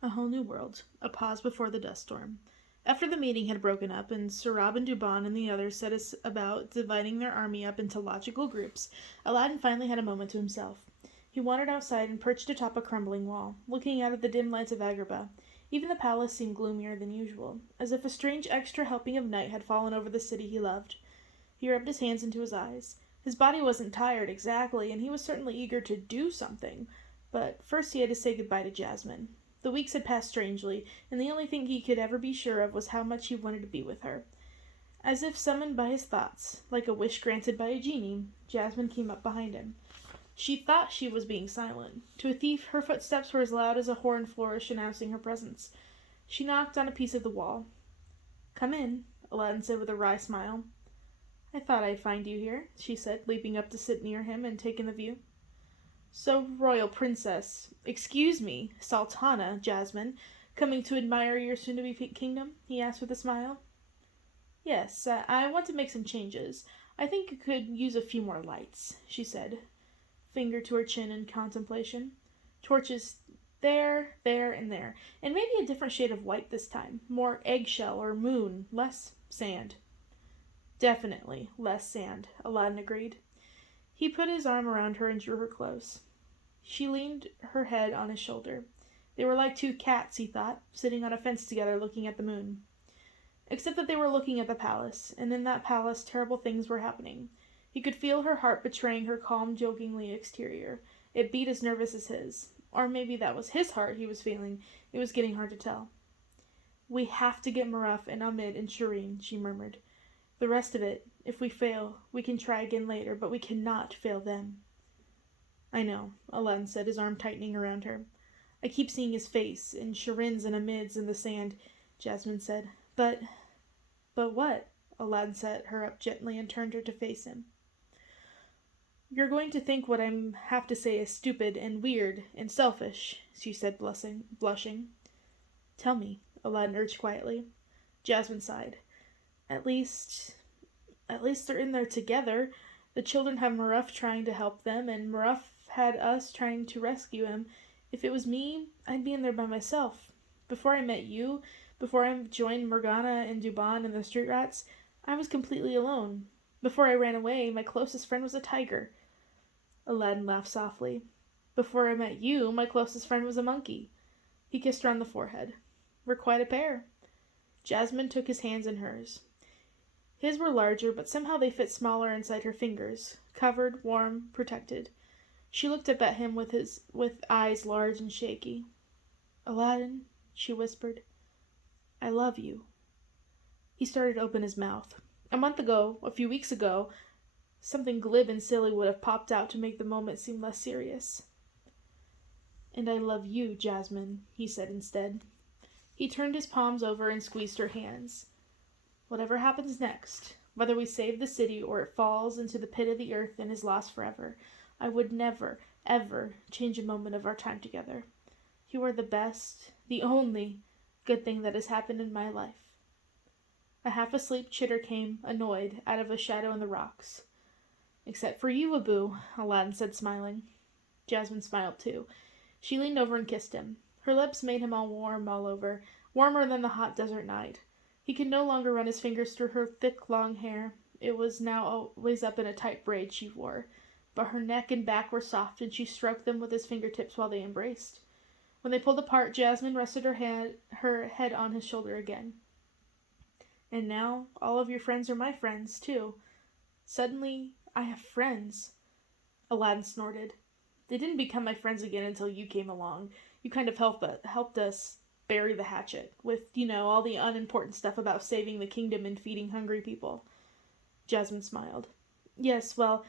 A whole new world. A pause before the dust storm. After the meeting had broken up and Sarab and Duban and the others set us about dividing their army up into logical groups, Aladdin finally had a moment to himself. He wandered outside and perched atop a crumbling wall, looking out at the dim lights of Agrabah. Even the palace seemed gloomier than usual, as if a strange extra helping of night had fallen over the city he loved. He rubbed his hands into his eyes. His body wasn't tired exactly, and he was certainly eager to do something, but first he had to say goodbye to Jasmine. The weeks had passed strangely, and the only thing he could ever be sure of was how much he wanted to be with her. As if summoned by his thoughts, like a wish granted by a genie, Jasmine came up behind him. She thought she was being silent. To a thief, her footsteps were as loud as a horn flourish announcing her presence. She knocked on a piece of the wall. "Come in," Aladdin said with a wry smile. "I thought I'd find you here," she said, leaping up to sit near him and take in the view. "So, royal princess, excuse me, Sultana Jasmine, coming to admire your soon-to-be kingdom?" he asked with a smile. "Yes, I want to make some changes. I think you could use a few more lights," she said, finger to her chin in contemplation. "Torches there, and there, and maybe a different shade of white this time. More eggshell or moon, less sand." "Definitely less sand," Aladdin agreed. He put his arm around her and drew her close. She leaned her head on his shoulder. They were like two cats, he thought, sitting on a fence together looking at the moon. Except that they were looking at the palace, and in that palace terrible things were happening. He could feel her heart betraying her calm, jokingly exterior. It beat as nervous as his. Or maybe that was his heart he was feeling. It was getting hard to tell. "We have to get Maruf and Ahmed and Shireen," she murmured. "The rest of it, if we fail, we can try again later, but we cannot fail them." "I know," Aladdin said, his arm tightening around her. "I keep seeing his face, and Shirin's and Ahmed's in the sand," Jasmine said. But what?" Aladdin set her up gently and turned her to face him. "You're going to think what I have to say is stupid and weird and selfish," she said, blushing. "Tell me," Aladdin urged quietly. Jasmine sighed. At least they're in there together. The children have Maruf trying to help them, and Maruf had us trying to rescue him. If it was me, I'd be in there by myself. Before I met you, before I joined Morgana and Duban and the Street Rats, I was completely alone. Before I ran away, my closest friend was a tiger." Aladdin laughed softly. "Before I met you, my closest friend was a monkey." He kissed her on the forehead. "We're quite a pair." Jasmine took his hands in hers. His were larger, but somehow they fit smaller inside her fingers, covered, warm, protected. She looked up at him with eyes large and shaky. "Aladdin," she whispered, "I love you." He started to open his mouth. A few weeks ago, something glib and silly would have popped out to make the moment seem less serious. "And I love you, Jasmine," he said instead. He turned his palms over and squeezed her hands. "Whatever happens next, whether we save the city or it falls into the pit of the earth and is lost forever, I would never, ever change a moment of our time together. You are the best, the only good thing that has happened in my life." A half-asleep Chitter came, annoyed, out of a shadow in the rocks. "Except for you, Abu," Aladdin said, smiling. Jasmine smiled too. She leaned over and kissed him. Her lips made him all warm all over, warmer than the hot desert night. He could no longer run his fingers through her thick, long hair. It was now always up in a tight braid she wore. But her neck and back were soft, and she stroked them with his fingertips while they embraced. When they pulled apart, Jasmine rested her head on his shoulder again. "And now all of your friends are my friends, too. Suddenly, I have friends." Aladdin snorted. "They didn't become my friends again until you came along. You kind of helped us bury the hatchet, with, all the unimportant stuff about saving the kingdom and feeding hungry people." Jasmine smiled. "Yes, well,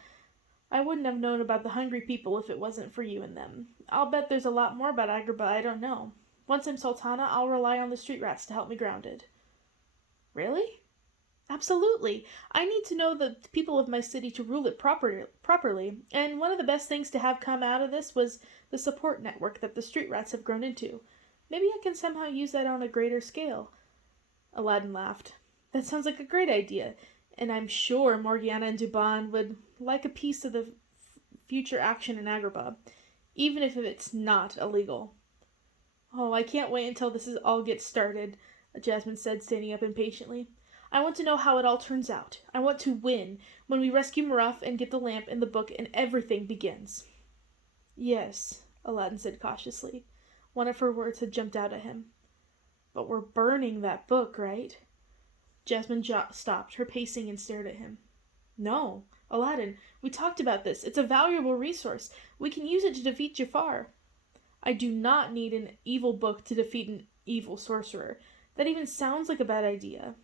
I wouldn't have known about the hungry people if it wasn't for you and them. I'll bet there's a lot more about Agrabah I don't know. Once I'm Sultana, I'll rely on the street rats to help me ground it." "Really?" "Absolutely. I need to know the people of my city to rule it properly, and one of the best things to have come out of this was the support network that the street rats have grown into. Maybe I can somehow use that on a greater scale." Aladdin laughed. "That sounds like a great idea, and I'm sure Morgiana and Duban would like a piece of the future action in Agrabah, even if it's not illegal." Oh, I can't wait until all gets started, Jasmine said, standing up impatiently. I want to know how it all turns out. I want to win, when we rescue Maruf and get the lamp and the book and everything begins. Yes, Aladdin said cautiously. One of her words had jumped out at him. But we're burning that book, right? Jasmine stopped her pacing and stared at him. No, Aladdin, we talked about this. It's a valuable resource. We can use it to defeat Jafar. I do not need an evil book to defeat an evil sorcerer. That even sounds like a bad idea.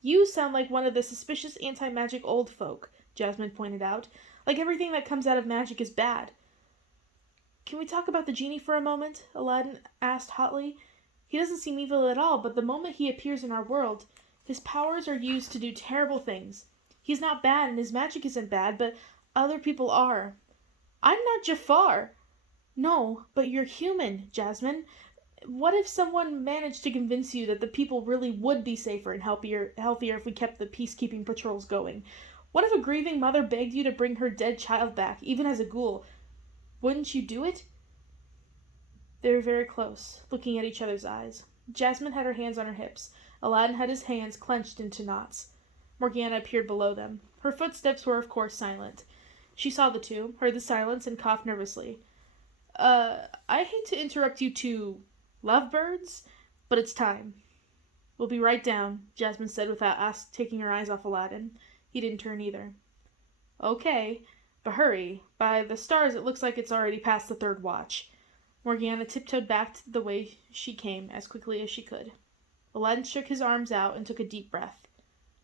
You sound like one of the suspicious anti-magic old folk, Jasmine pointed out. Like everything that comes out of magic is bad. Can we talk about the genie for a moment? Aladdin asked hotly. He doesn't seem evil at all, but the moment he appears in our world, his powers are used to do terrible things. He's not bad and his magic isn't bad, but other people are. I'm not Jafar. No, but you're human, Jasmine. What if someone managed to convince you that the people really would be safer and healthier if we kept the peacekeeping patrols going? What if a grieving mother begged you to bring her dead child back, even as a ghoul? Wouldn't you do it? They were very close, looking at each other's eyes. Jasmine had her hands on her hips. Aladdin had his hands clenched into knots. Morgana appeared below them. Her footsteps were, of course, silent. She saw the two, heard the silence, and coughed nervously. I hate to interrupt you two lovebirds, but it's time. We'll be right down, Jasmine said without taking her eyes off Aladdin. He didn't turn either. Okay, but hurry. By the stars, it looks like it's already past the third watch. Morgana tiptoed back to the way she came as quickly as she could. Aladdin shook his arms out and took a deep breath.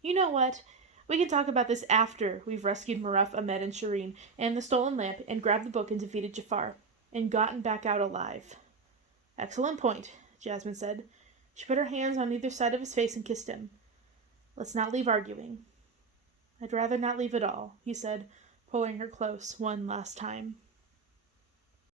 You know what? We can talk about this after we've rescued Maruf, Ahmed, and Shireen, and the stolen lamp, and grabbed the book and defeated Jafar, and gotten back out alive. Excellent point, Jasmine said. She put her hands on either side of his face and kissed him. Let's not leave arguing. I'd rather not leave at all, he said, pulling her close one last time.